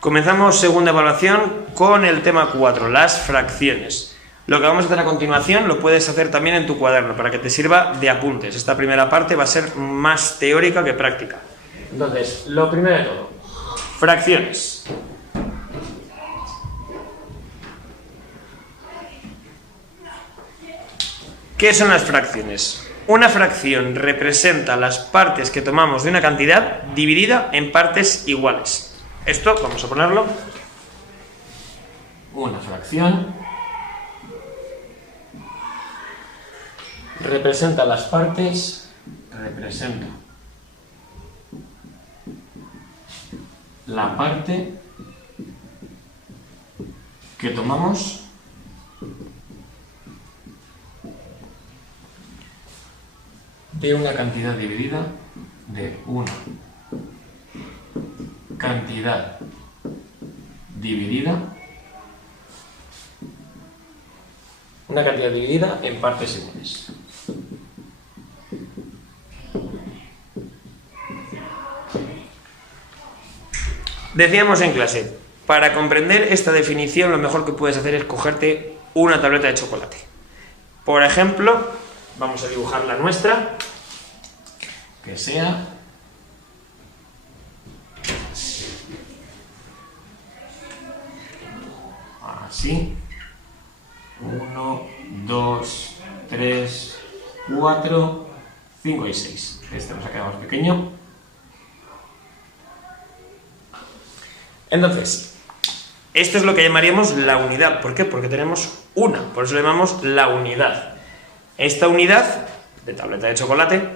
Comenzamos segunda evaluación con el tema 4, las fracciones. Lo que vamos a hacer a continuación lo puedes hacer también en tu cuaderno para que te sirva de apuntes. Esta primera parte va a ser más teórica que práctica. Entonces, lo primero de todo, fracciones. ¿Qué son las fracciones? Una fracción representa las partes que tomamos de una cantidad dividida en partes iguales. Esto, vamos a ponerlo. Una fracción representa las partes, la parte que tomamos de una cantidad dividida, una cantidad dividida en partes iguales. Decíamos en clase, para comprender esta definición lo mejor que puedes hacer es cogerte una tableta de chocolate. Por ejemplo, vamos a dibujar la nuestra, que sea así. 1, 2, 3, 4, 5 y 6. Este nos ha quedado más pequeño. Entonces, esto es lo que llamaríamos la unidad. ¿Por qué? Porque tenemos una, por eso le llamamos la unidad. Esta unidad de tableta de chocolate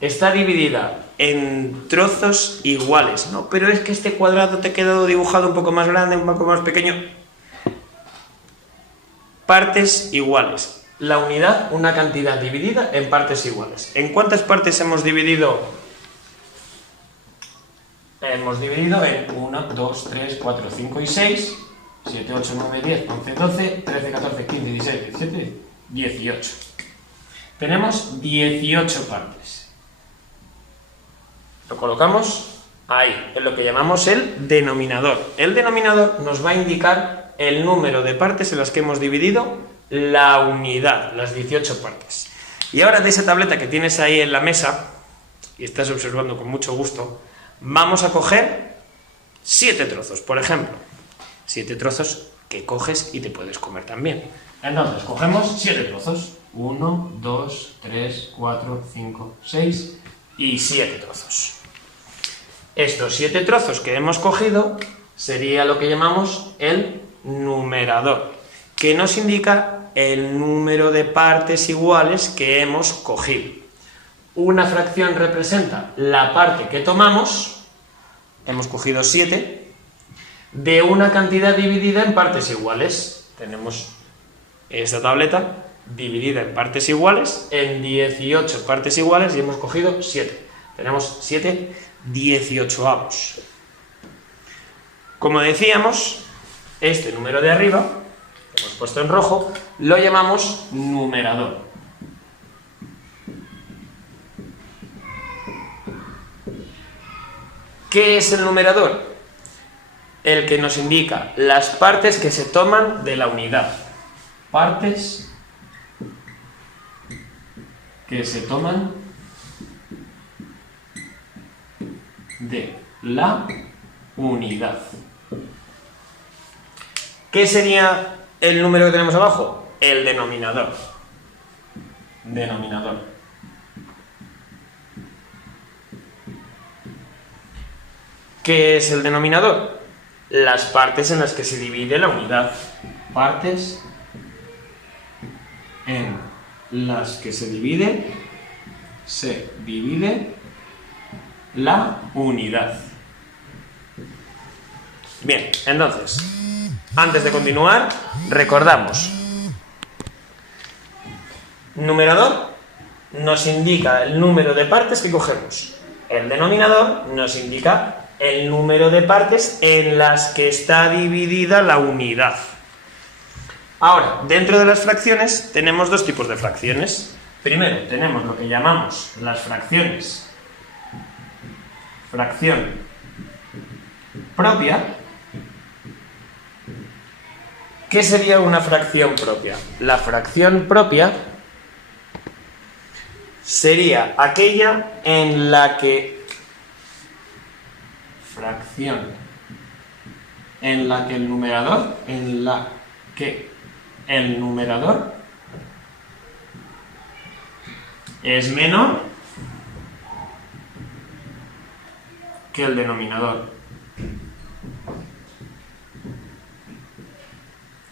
está dividida en trozos iguales, ¿no? Pero es que este cuadrado te ha quedado dibujado un poco más grande, un poco más pequeño. Partes iguales. La unidad, una cantidad dividida en partes iguales. ¿En cuántas partes hemos dividido? Hemos dividido en 1, 2, 3, 4, 5 y 6, 7, 8, 9, 10, 11, 12, 13, 14, 15, 16, 17, 18. Tenemos 18 partes. Lo colocamos ahí, en lo que llamamos el denominador. El denominador nos va a indicar el número de partes en las que hemos dividido la unidad, las 18 partes. Y ahora de esa tableta que tienes ahí en la mesa, y estás observando con mucho gusto, vamos a coger 7 trozos, por ejemplo. 7 trozos que coges y te puedes comer también. Entonces, cogemos 7 trozos. 1, 2, 3, 4, 5, 6 y 7 trozos. Estos 7 trozos que hemos cogido sería lo que llamamos el numerador, que nos indica el número de partes iguales que hemos cogido. Una fracción representa la parte que tomamos, hemos cogido 7, de una cantidad dividida en partes iguales. Tenemos esta tableta dividida en partes iguales, en 18 partes iguales, y hemos cogido 7. Tenemos 7 18avos. Como decíamos, este número de arriba, que hemos puesto en rojo, lo llamamos numerador. ¿Qué es el numerador? El que nos indica las partes que se toman de la unidad. Partes que se toman de la unidad. ¿Qué sería el número que tenemos abajo? El denominador. Denominador. ¿Qué es el denominador? Las partes en las que se divide la unidad. Partes en las que se divide la unidad. Bien, entonces, antes de continuar, recordamos. Numerador nos indica el número de partes que cogemos. El denominador nos indica el número de partes en las que está dividida la unidad. Ahora, dentro de las fracciones tenemos dos tipos de fracciones. Primero, tenemos lo que llamamos las fracción propia, ¿Qué sería una fracción propia? La fracción propia sería aquella en la que el numerador es menor que el denominador.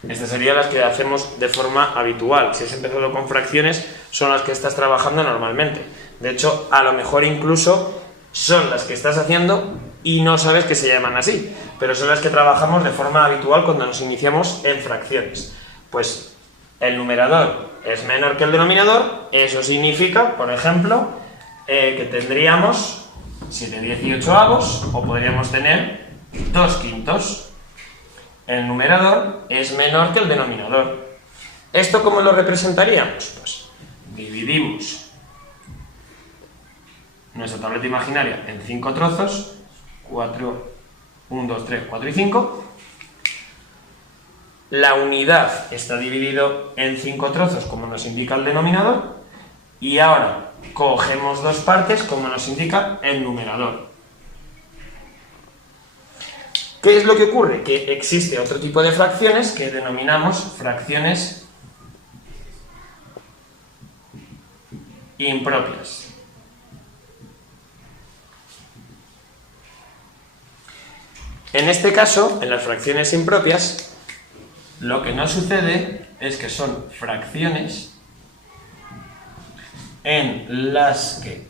Estas serían las que hacemos de forma habitual. Si has empezado con fracciones, son las que estás trabajando normalmente. De hecho, a lo mejor incluso son las que estás haciendo y no sabes que se llaman así, pero son las que trabajamos de forma habitual cuando nos iniciamos en fracciones. Pues el numerador es menor que el denominador, eso significa, por ejemplo, que tendríamos 7/18 o podríamos tener 2/5. El numerador es menor que el denominador. ¿Esto cómo lo representaríamos? Pues dividimos nuestra tableta imaginaria en 5 trozos, 4, 1, 2, 3, 4 y 5. La unidad está dividido en 5 trozos, como nos indica el denominador, y ahora cogemos dos partes, como nos indica el numerador. ¿Qué es lo que ocurre? Que existe otro tipo de fracciones que denominamos fracciones impropias. En este caso, en las fracciones impropias, lo que nos sucede es que son fracciones en las que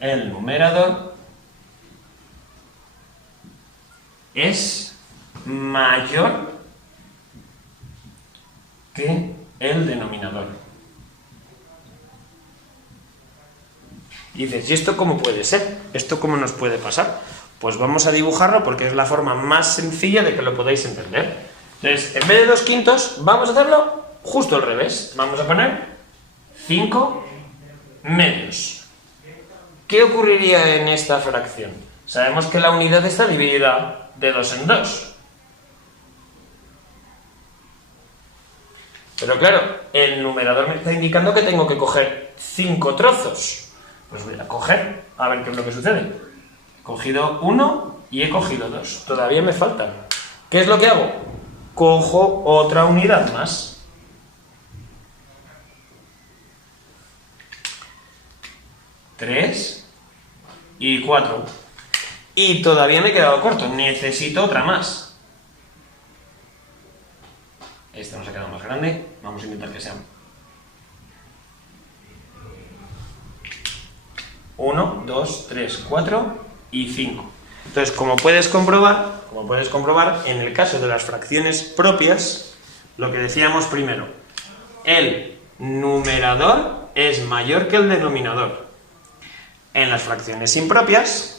el numerador es mayor que el denominador. Y dices, ¿y esto cómo puede ser? ¿Esto cómo nos puede pasar? Pues vamos a dibujarlo porque es la forma más sencilla de que lo podáis entender. Entonces, en vez de 2/5, vamos a hacerlo justo al revés. Vamos a poner 5 medios. ¿Qué ocurriría en esta fracción? Sabemos que la unidad está dividida de 2 en 2. Pero claro, el numerador me está indicando que tengo que coger 5 trozos. Pues voy a coger, a ver qué es lo que sucede. He cogido 1 y he cogido 2. Todavía me faltan. ¿Qué es lo que hago? Cojo otra unidad más. 3 y 4. Y todavía me he quedado corto, necesito otra más. Esta nos ha quedado más grande, vamos a intentar que sea 1, 2, 3, 4 y 5. Entonces, como puedes comprobar, en el caso de las fracciones propias, lo que decíamos primero, el numerador es mayor que el denominador. En las fracciones impropias,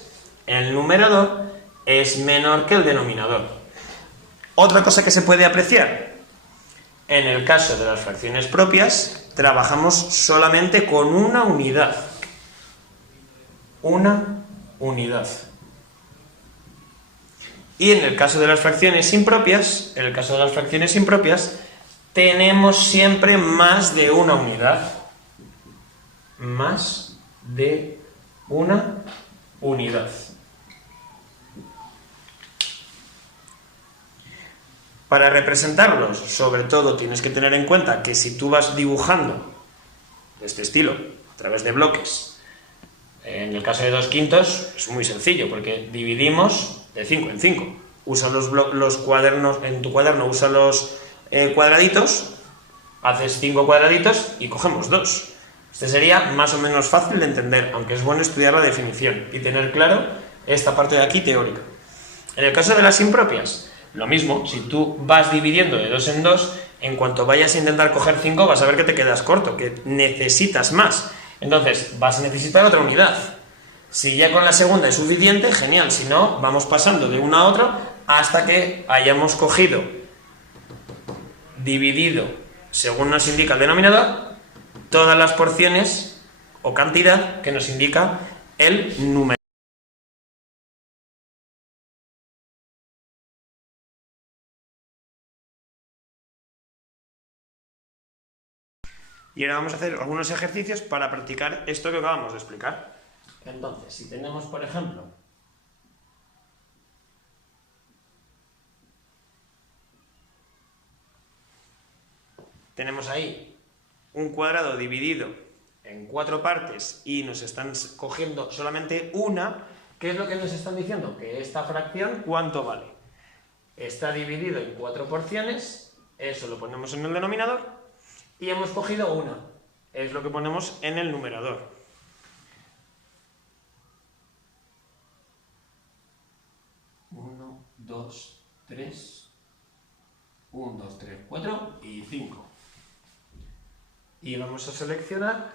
el numerador es menor que el denominador. Otra cosa que se puede apreciar, en el caso de las fracciones propias, trabajamos solamente con una unidad. Una unidad. Y en el caso de las fracciones impropias, tenemos siempre más de una unidad. Más de una unidad. Para representarlos, sobre todo, tienes que tener en cuenta que si tú vas dibujando de este estilo, a través de bloques, en el caso de 2/5 es muy sencillo, porque dividimos de 5 en 5. Usa los cuadernos, en tu cuaderno usa los cuadraditos, haces 5 cuadraditos y cogemos 2. Este sería más o menos fácil de entender, aunque es bueno estudiar la definición y tener claro esta parte de aquí teórica. En el caso de las impropias, lo mismo, si tú vas dividiendo de 2 en 2, en cuanto vayas a intentar coger 5 vas a ver que te quedas corto, que necesitas más. Entonces vas a necesitar otra unidad. Si ya con la segunda es suficiente, genial. Si no, vamos pasando de una a otra hasta que hayamos cogido, dividido, según nos indica el denominador, todas las porciones o cantidad que nos indica el número. Y ahora vamos a hacer algunos ejercicios para practicar esto que acabamos de explicar. Entonces, si tenemos, por ejemplo, tenemos ahí un cuadrado dividido en 4 partes y nos están cogiendo solamente una, ¿qué es lo que nos están diciendo? Que esta fracción, ¿cuánto vale? Está dividido en 4 porciones, eso lo ponemos en el denominador, y hemos cogido una, es lo que ponemos en el numerador. Uno, dos, tres, 1, 2, 3, 4 y 5. Y vamos a seleccionar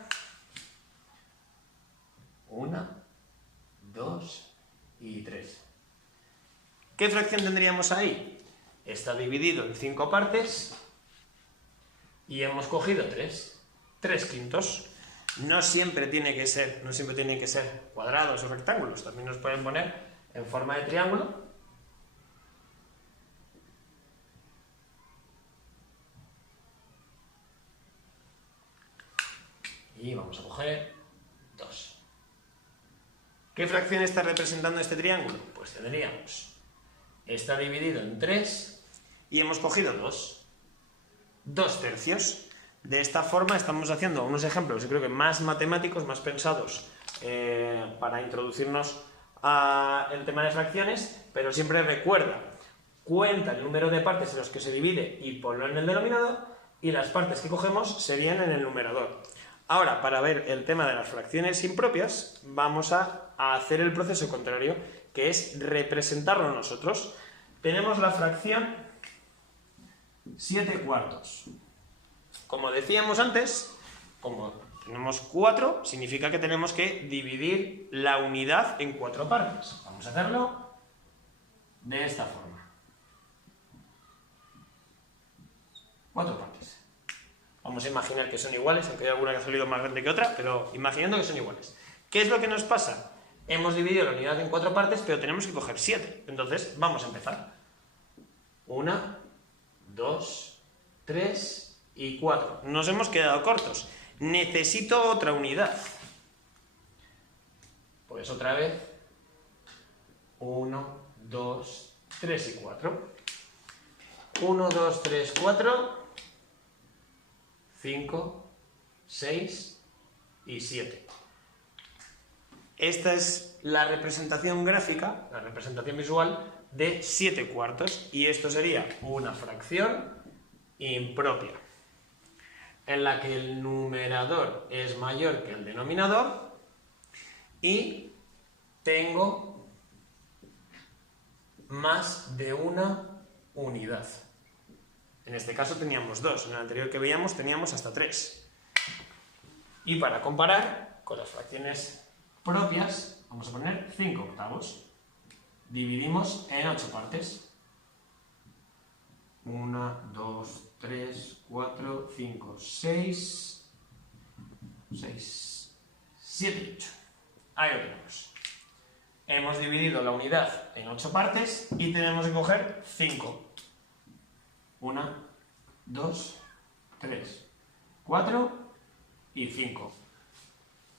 1, 2 y 3. ¿Qué fracción tendríamos ahí? Está dividido en 5 partes y hemos cogido 3 quintos. No siempre tienen que ser cuadrados o rectángulos, también nos pueden poner en forma de triángulo. Y vamos a coger 2. ¿Qué fracción está representando este triángulo? Pues tendríamos, está dividido en 3 y hemos cogido 2 tercios. De esta forma estamos haciendo unos ejemplos, yo creo que más matemáticos, más pensados para introducirnos al tema de fracciones, pero siempre recuerda, cuenta el número de partes en los que se divide y ponlo en el denominador, y las partes que cogemos serían en el numerador. Ahora, para ver el tema de las fracciones impropias, vamos a hacer el proceso contrario, que es representarlo nosotros. Tenemos la fracción 7/4. Como decíamos antes, como tenemos 4, significa que tenemos que dividir la unidad en 4 partes. Vamos a hacerlo de esta forma. 4 partes. Vamos a imaginar que son iguales, aunque hay alguna que ha salido más grande que otra, pero imaginando que son iguales. ¿Qué es lo que nos pasa? Hemos dividido la unidad en 4 partes, pero tenemos que coger 7. Entonces, vamos a empezar. 1, 2, 3 y 4. Nos hemos quedado cortos. Necesito otra unidad. Pues otra vez. 1, 2, 3 y 4. 1, 2, 3, 4... 5, 6 y 7. Esta es la representación gráfica, la representación visual de 7/4, y esto sería una fracción impropia, en la que el numerador es mayor que el denominador y tengo más de una unidad. En este caso teníamos 2, en el anterior que veíamos teníamos hasta 3. Y para comparar con las fracciones propias, vamos a poner 5/8. Dividimos en 8 partes. 1, 2, 3, 4, 5, 6, 7 y 8. Ahí lo tenemos. Hemos dividido la unidad en 8 partes y tenemos que coger 5. 1, 2, 3, 4 y 5.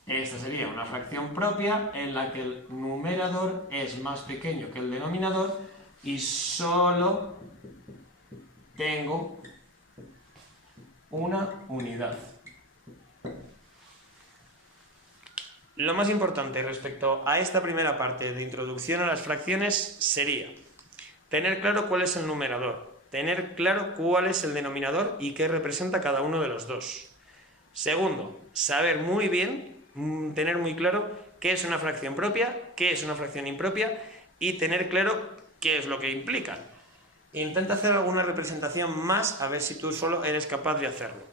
Esta sería una fracción propia en la que el numerador es más pequeño que el denominador y solo tengo una unidad. Lo más importante respecto a esta primera parte de introducción a las fracciones sería tener claro cuál es el numerador, tener claro cuál es el denominador y qué representa cada uno de los dos. Segundo, saber muy bien, tener muy claro qué es una fracción propia, qué es una fracción impropia y tener claro qué es lo que implican. Intenta hacer alguna representación más a ver si tú solo eres capaz de hacerlo.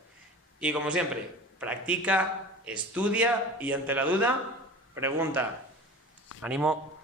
Y como siempre, practica, estudia y ante la duda, pregunta. ¡Ánimo!